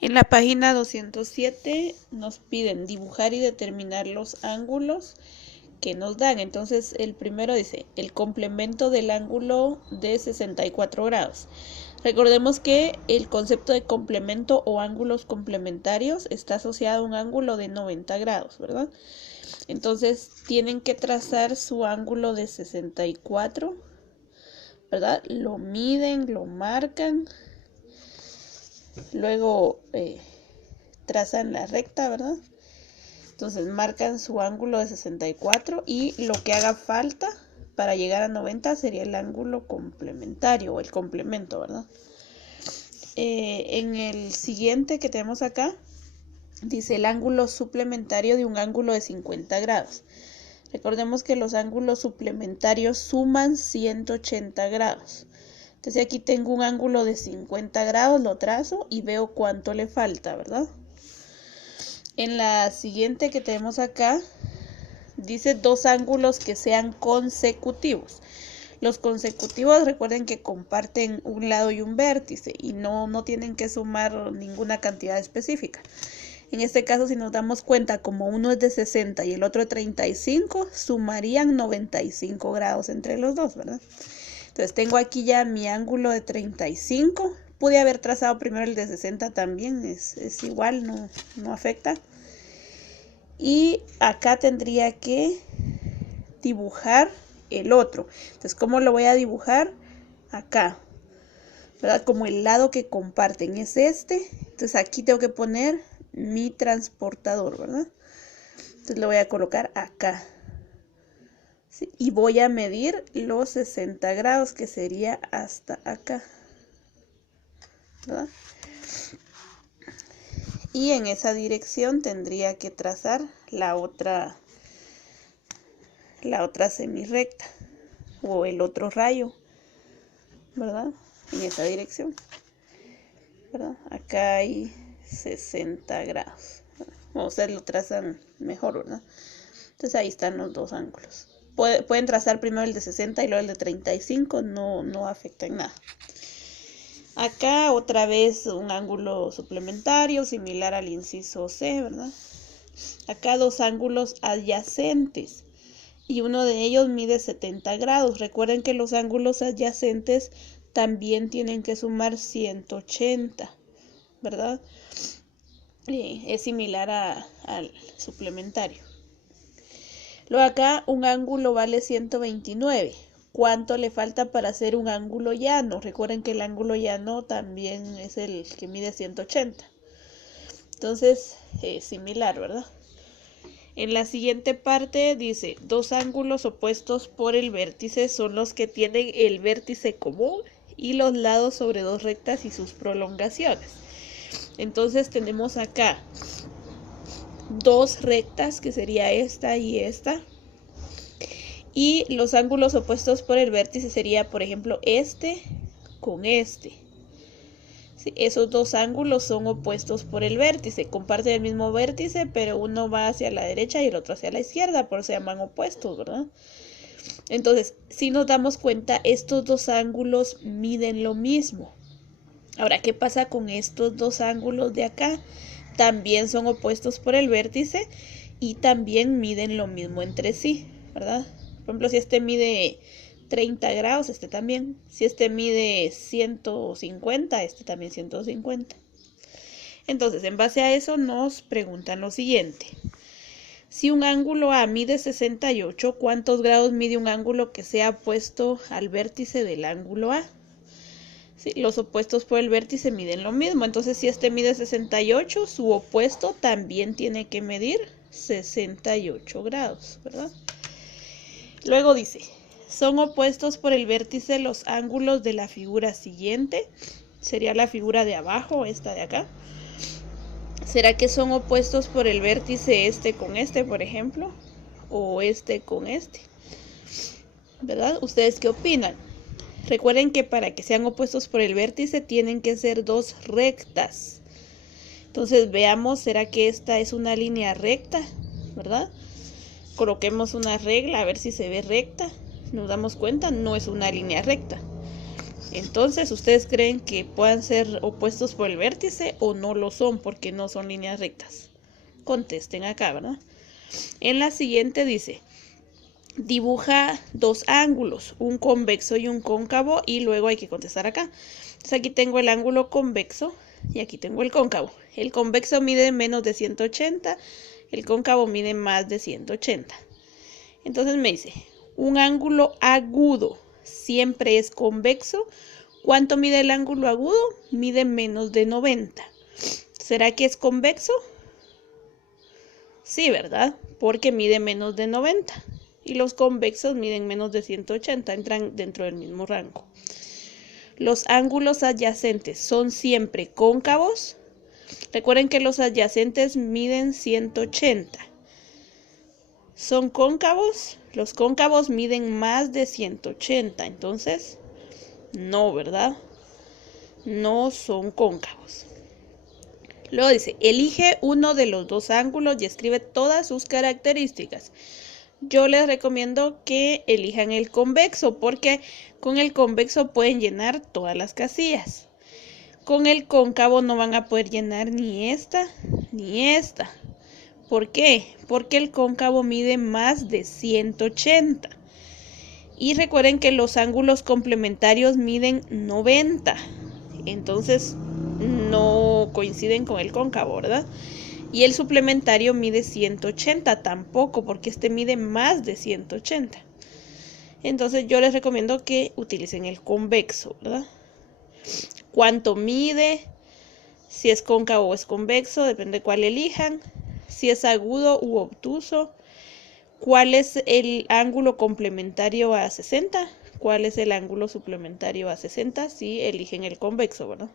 En la página 207 nos piden dibujar y determinar los ángulos que nos dan. Entonces el primero dice el complemento del ángulo de 64 grados. Recordemos que el concepto de complemento o ángulos complementarios está asociado a un ángulo de 90 grados, ¿verdad? Entonces tienen que trazar su ángulo de 64, ¿verdad? Lo miden, lo marcan, luego trazan la recta, ¿verdad? Entonces marcan su ángulo de 64 y lo que haga falta para llegar a 90 sería el ángulo complementario o el complemento, ¿verdad? En el siguiente que tenemos acá, dice el ángulo suplementario de un ángulo de 50 grados. Recordemos que los ángulos suplementarios suman 180 grados. Entonces aquí tengo un ángulo de 50 grados, lo trazo y veo cuánto le falta, ¿verdad? En la siguiente que tenemos acá, dice dos ángulos que sean consecutivos. Los consecutivos, recuerden que comparten un lado y un vértice y no tienen que sumar ninguna cantidad específica. En este caso, si nos damos cuenta, como uno es de 60 y el otro de 35, sumarían 95 grados entre los dos, ¿verdad? Entonces tengo aquí ya mi ángulo de 35. Pude haber trazado primero el de 60 también, es igual, no afecta. Y acá tendría que dibujar el otro. Entonces, ¿cómo lo voy a dibujar? Acá, ¿verdad? Como el lado que comparten es este. Entonces aquí tengo que poner mi transportador, ¿verdad? Entonces lo voy a colocar acá. ¿Sí? Y voy a medir los 60 grados, que sería hasta acá, ¿verdad? Y en esa dirección tendría que trazar la otra semirrecta o el otro rayo, ¿verdad? En esa dirección, ¿verdad? Acá hay 60 grados, ¿verdad? O ustedes lo trazan mejor, ¿verdad? Entonces ahí están los dos ángulos. Pueden trazar primero el de 60 y luego el de 35, no afecta en nada. Acá otra vez un ángulo suplementario similar al inciso C, ¿verdad? Acá dos ángulos adyacentes y uno de ellos mide 70 grados. Recuerden que los ángulos adyacentes también tienen que sumar 180, ¿verdad? Es similar al suplementario. Luego acá un ángulo vale 129. ¿Cuánto le falta para hacer un ángulo llano? Recuerden que el ángulo llano también es el que mide 180. Entonces, es similar, ¿verdad? En la siguiente parte dice, dos ángulos opuestos por el vértice son los que tienen el vértice común y los lados sobre dos rectas y sus prolongaciones. Entonces tenemos acá dos rectas, que sería esta y esta. Y los ángulos opuestos por el vértice sería, por ejemplo, este con este. Sí, esos dos ángulos son opuestos por el vértice. Comparten el mismo vértice, pero uno va hacia la derecha y el otro hacia la izquierda, por eso se llaman opuestos, ¿verdad? Entonces, si nos damos cuenta, estos dos ángulos miden lo mismo. Ahora, ¿qué pasa con estos dos ángulos de acá? También son opuestos por el vértice y también miden lo mismo entre sí, ¿verdad? Por ejemplo, si este mide 30 grados, este también. Si este mide 150, este también 150. Entonces, en base a eso nos preguntan lo siguiente. Si un ángulo A mide 68, ¿cuántos grados mide un ángulo que sea opuesto al vértice del ángulo A? Sí, los opuestos por el vértice miden lo mismo. Entonces, si este mide 68, su opuesto también tiene que medir 68 grados, ¿verdad? Luego dice, son opuestos por el vértice los ángulos de la figura siguiente. Sería la figura de abajo, esta de acá. ¿Será que son opuestos por el vértice este con este, por ejemplo? O este con este, ¿verdad? ¿Ustedes qué opinan? Recuerden que para que sean opuestos por el vértice tienen que ser dos rectas. Entonces veamos, ¿será que esta es una línea recta? ¿Verdad? Coloquemos una regla a ver si se ve recta. Nos damos cuenta, no es una línea recta. Entonces, ¿ustedes creen que puedan ser opuestos por el vértice o no lo son porque no son líneas rectas? Contesten acá, ¿verdad? En la siguiente dice, dibuja dos ángulos, un convexo y un cóncavo, y luego hay que contestar acá. Entonces aquí tengo el ángulo convexo y aquí tengo el cóncavo. El convexo mide menos de 180, el cóncavo mide más de 180. Entonces me dice, un ángulo agudo siempre es convexo. ¿Cuánto mide el ángulo agudo? Mide menos de 90. ¿Será que es convexo? Sí, ¿verdad? Porque mide menos de 90. Y los convexos miden menos de 180, entran dentro del mismo rango. Los ángulos adyacentes son siempre cóncavos. Recuerden que los adyacentes miden 180. ¿Son cóncavos? Los cóncavos miden más de 180, entonces no, ¿verdad? No son cóncavos. Luego dice, elige uno de los dos ángulos y escribe todas sus características. Yo les recomiendo que elijan el convexo porque con el convexo pueden llenar todas las casillas. Con el cóncavo no van a poder llenar ni esta ni esta. ¿Por qué? Porque el cóncavo mide más de 180. Y recuerden que los ángulos complementarios miden 90. Entonces no coinciden con el cóncavo, ¿verdad? Y el suplementario mide 180 tampoco, porque este mide más de 180. Entonces yo les recomiendo que utilicen el convexo, ¿verdad? ¿Cuánto mide? Si es cóncavo o es convexo, depende de cuál elijan. Si es agudo u obtuso. ¿Cuál es el ángulo complementario a 60? ¿Cuál es el ángulo suplementario a 60? Si eligen el convexo, ¿verdad?